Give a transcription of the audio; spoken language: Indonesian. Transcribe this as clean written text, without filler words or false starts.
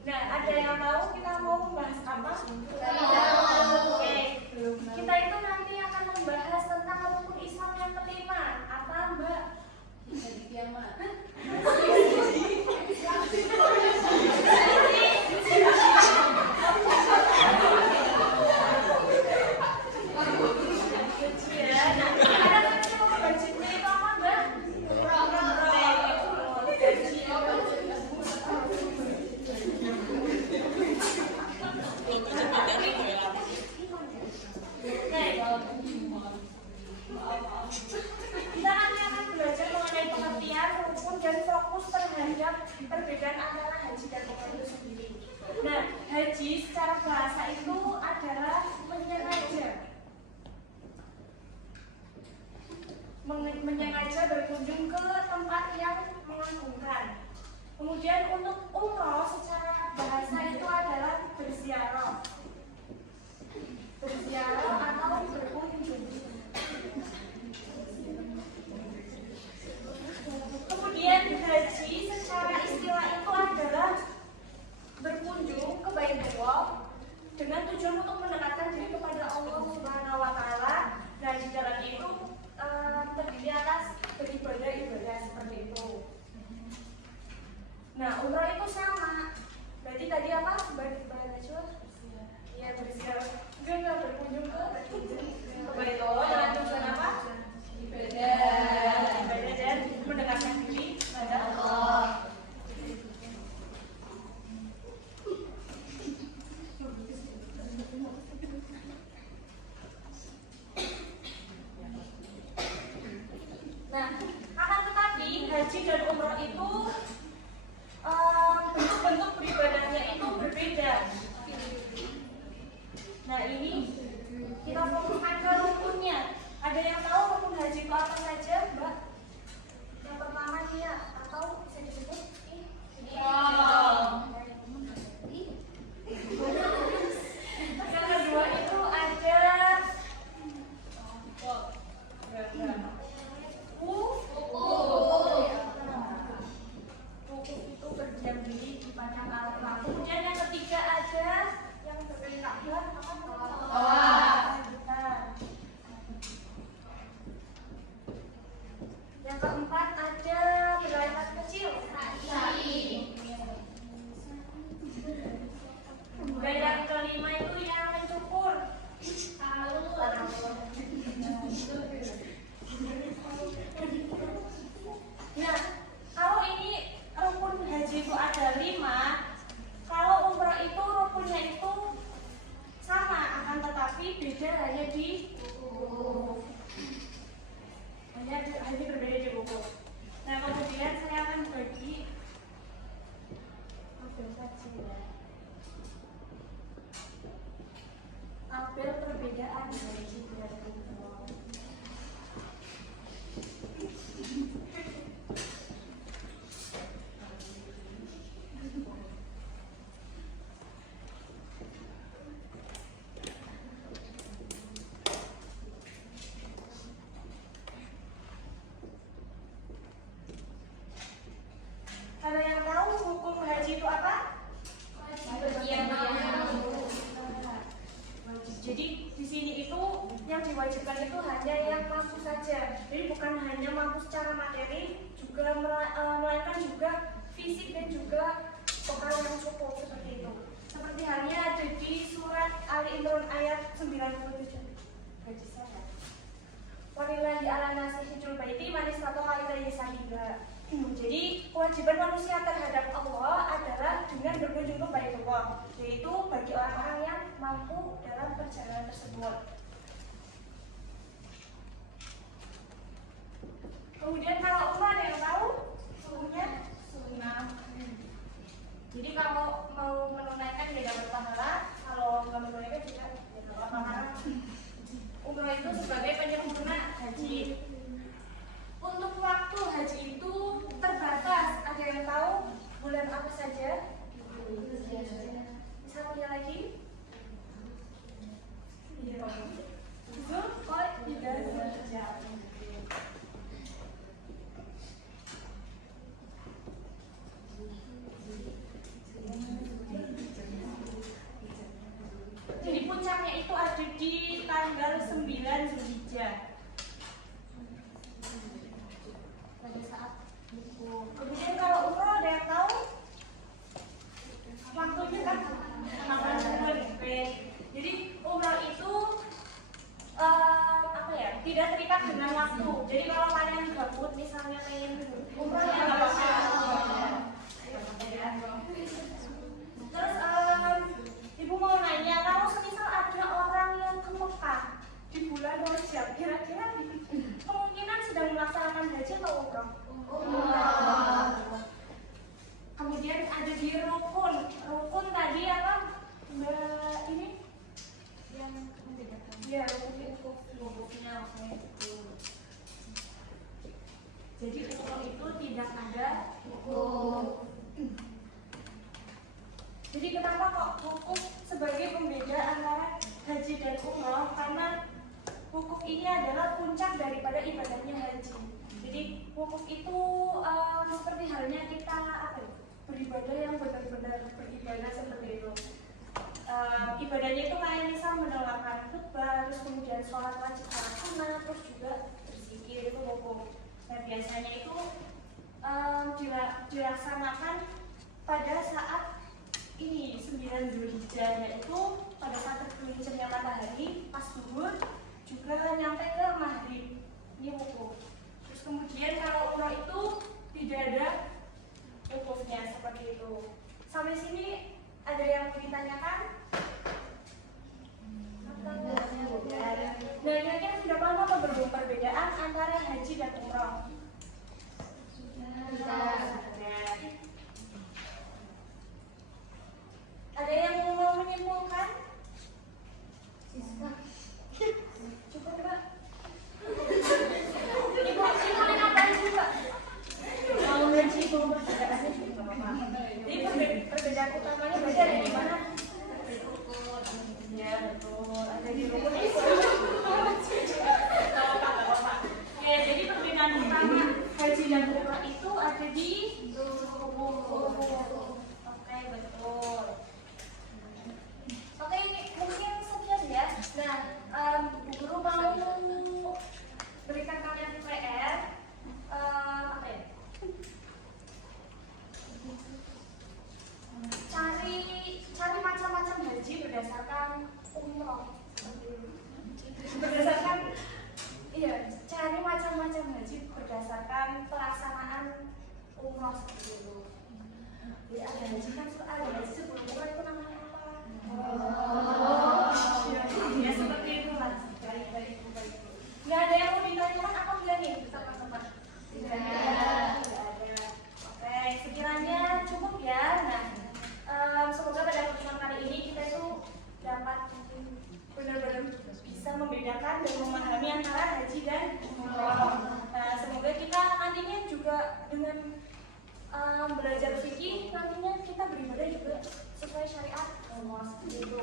Nah, ada yang tahu kita mau membahas apa? Oke. Kita itu nanti akan membahas tentang rukun Islam yang kelima. Apa, Mbak? Kiamat. Kita nanti akan belajar mengenai pengertian, rukun, dan fokus terhadap perbedaan antara haji dan umroh itu sendiri. Nah, haji secara bahasa itu adalah menyengaja berkunjung ke tempat yang mengagumkan. Kemudian untuk umroh secara bahasa itu adalah berziarah. Berziarah atau berkunjung. Kemudian haji secara istilah itu adalah berkunjung ke Baitullah dengan tujuan untuk mendekatkan diri kepada Allah Subhanahu wa taala. Nah, di dalamnya itu terdiri atas beribadah seperti itu. Nah, umroh itu sama. Berarti tadi apa? Beribadah juga? Iya, berziarah. Enggak berkunjung ke Baitullah dengan tujuan apa? Ibadah dan mendekatkan diri kepada Allah. Nah, akan tetapi haji dan umroh itu bentuk-bentuk beribadahnya itu berbeda. Nah, ini kita fokuskan ke rukunnya. Ada yang tahu rukun haji itu apa saja, Mbak? Yang pertama dia atau bisa disebut yang kedua itu ada wukuf itu berdiam diri di padang Arafah. Kemudian yang ketiga ada yang berbeda apa? Yang keempat ada berangkat kecil. Dan yang kelima itu yang mencukur. Nah, kalau ini rukun haji itu ada 5, kalau umrah itu rukunnya itu sama, akan tetapi beda hanya di hanya berbeda di buku. Nah, kemudian saya akan bagi tabel perbedaan haji dan umroh. Ada yang tahu hukum haji itu apa? Jadi di sini itu yang diwajibkan itu hanya yang mampu saja. Jadi bukan hanya mampu secara materi, juga melainkan juga fisik dan juga bekal yang cukup seperti itu. Seperti halnya ada di surat Ali Imran ayat 97. Haji saya. Walillahi ala nasi hijjul baiti man istata'a ilaihi sabila. Jadi kewajiban manusia terhadap Allah adalah dengan berkunjung ke Baitullah, yaitu bagi orang-orang yang mampu dalam perjalanan tersebut. Kemudian kalau umrah ada yang tahu hukumnya? Sunnah. Jadi kalau mau menunaikan tidak berpahala, kalau nggak menunaikan juga tidak apa-apa. Umrah itu sebagai penyempurna haji. Untuk waktu haji itu terbatas. Ada yang tahu bulan apa saja? Satunya lagi? Zulhijjah. terikat dengan waktu. Jadi kalau kalian gabut misalnya pengen umroh ya nggak apa-apa. Terus ibu mau nanya, kalau semisal ada orang yang ke Mekah di bulan Rajab, kira-kira kemungkinan sedang melaksanakan haji atau umroh? Kemudian ada di rukun. Rukun tadi apa? Mbak ini yang membedakan. Ya, rukun-rukunnya maksudnya itu. Jadi rukun itu tidak ada hukum. Jadi kenapa kok hukum sebagai pembeda antara haji dan umroh? Karena wukuf ini adalah puncak daripada ibadahnya haji. Jadi wukuf itu seperti halnya kita beribadah yang benar-benar beribadah seperti itu. Ibadahnya itu kayak misal mendengarkan khutbah, terus kemudian sholat wajib sholat sunnah, terus juga berzikir, itu wukuf. Nah biasanya itu dilaksanakan pada saat ini 9 Zulhijjah, yaitu pada saat tergelincirnya matahari pas zuhur juga nyampe ke maghrib. Ini wukuf. Terus kemudian kalau umroh itu tidak ada wukufnya seperti itu. Sampai sini ada yang mau ditanyakan? Nah, kira-kira sudah paham apa perbedaan antara haji dan umroh? Ada yang mau menyimpulkan? Cukup Mbak. Ibu apa juga? Mau ngaji perbedaannya juga apa-apa. Jadi perbedaan utamanya berarti ada di mana? Ya betul, ada di rukun itu. Ya, jadi perbedaan utama haji dan umrah itu ada di rukun. Oke, betul. Oke, mungkin sekian ya. Nah, Bu Guru mau berikan kalian PR apa ya? Cari macam-macam haji berdasarkan umroh. Berdasarkan cari macam-macam haji berdasarkan pelaksanaan umroh seperti itu. Jadi ada haji kan ada haji sebelum umroh itu namanya apa? Ya seperti itu lah. Baik. Nggak ada yang mau ditanyakan apa enggak nih teman-teman? Tidak ada. Oke, sekiranya cukup ya. Nah, semoga pada pertemuan kali ini kita itu dapat benar-benar bisa membedakan dan memahami antara haji dan umroh. Nah, semoga kita nantinya juga dengan belajar fikih nantinya kita beribadah juga sesuai syariat Allah seperti itu.